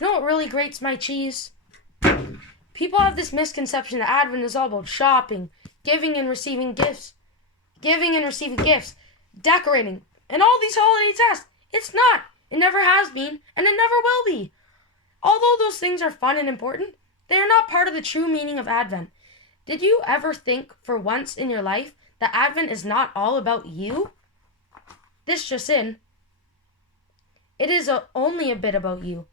You know what really grates my cheese? People have this misconception that Advent is all about shopping, giving and receiving gifts, decorating, and all these holiday tasks. It's not. It never has been, and it never will be. Although those things are fun and important, they are not part of the true meaning of Advent. Did you ever think for once in your life that Advent is not all about you? This just in. It is only a bit about you,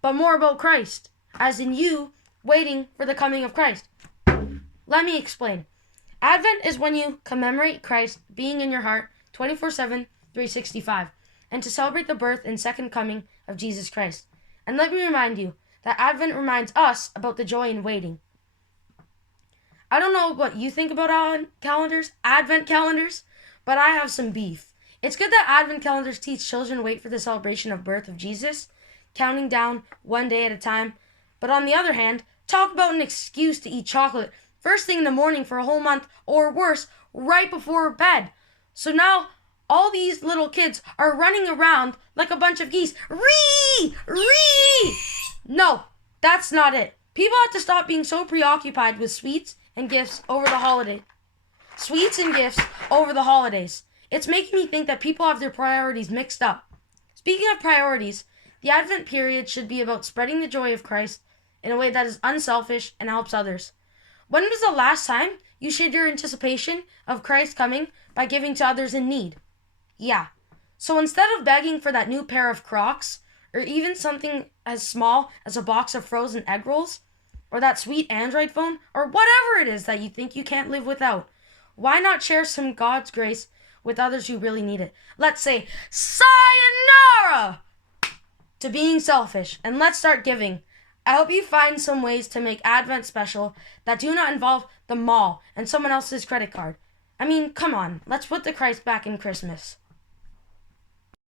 but more about Christ, as in you waiting for the coming of Christ. Let me explain. Advent is when you commemorate Christ being in your heart 24/7, 365, and to celebrate the birth and second coming of Jesus Christ. And let me remind you that Advent reminds us about the joy in waiting. I don't know what you think about Advent calendars, but I have some beef. It's good that Advent calendars teach children to wait for the celebration of birth of Jesus, counting down one day at a time. But on the other hand, talk about an excuse to eat chocolate first thing in the morning for a whole month, or worse, right before bed. So now all these little kids are running around like a bunch of geese. Ree! Ree! No, that's not it. People have to stop being so preoccupied with sweets and gifts over the holiday. Sweets and gifts over the holidays. It's making me think that people have their priorities mixed up. Speaking of priorities, the Advent period should be about spreading the joy of Christ in a way that is unselfish and helps others. When was the last time you shared your anticipation of Christ coming by giving to others in need? Yeah. So instead of begging for that new pair of Crocs, or even something as small as a box of frozen egg rolls, or that sweet Android phone, or whatever it is that you think you can't live without, why not share some God's grace with others who really need it? Let's say sayonara to being selfish, and let's start giving. I hope you find some ways to make Advent special that do not involve the mall and someone else's credit card. I mean, come on, let's put the Christ back in Christmas.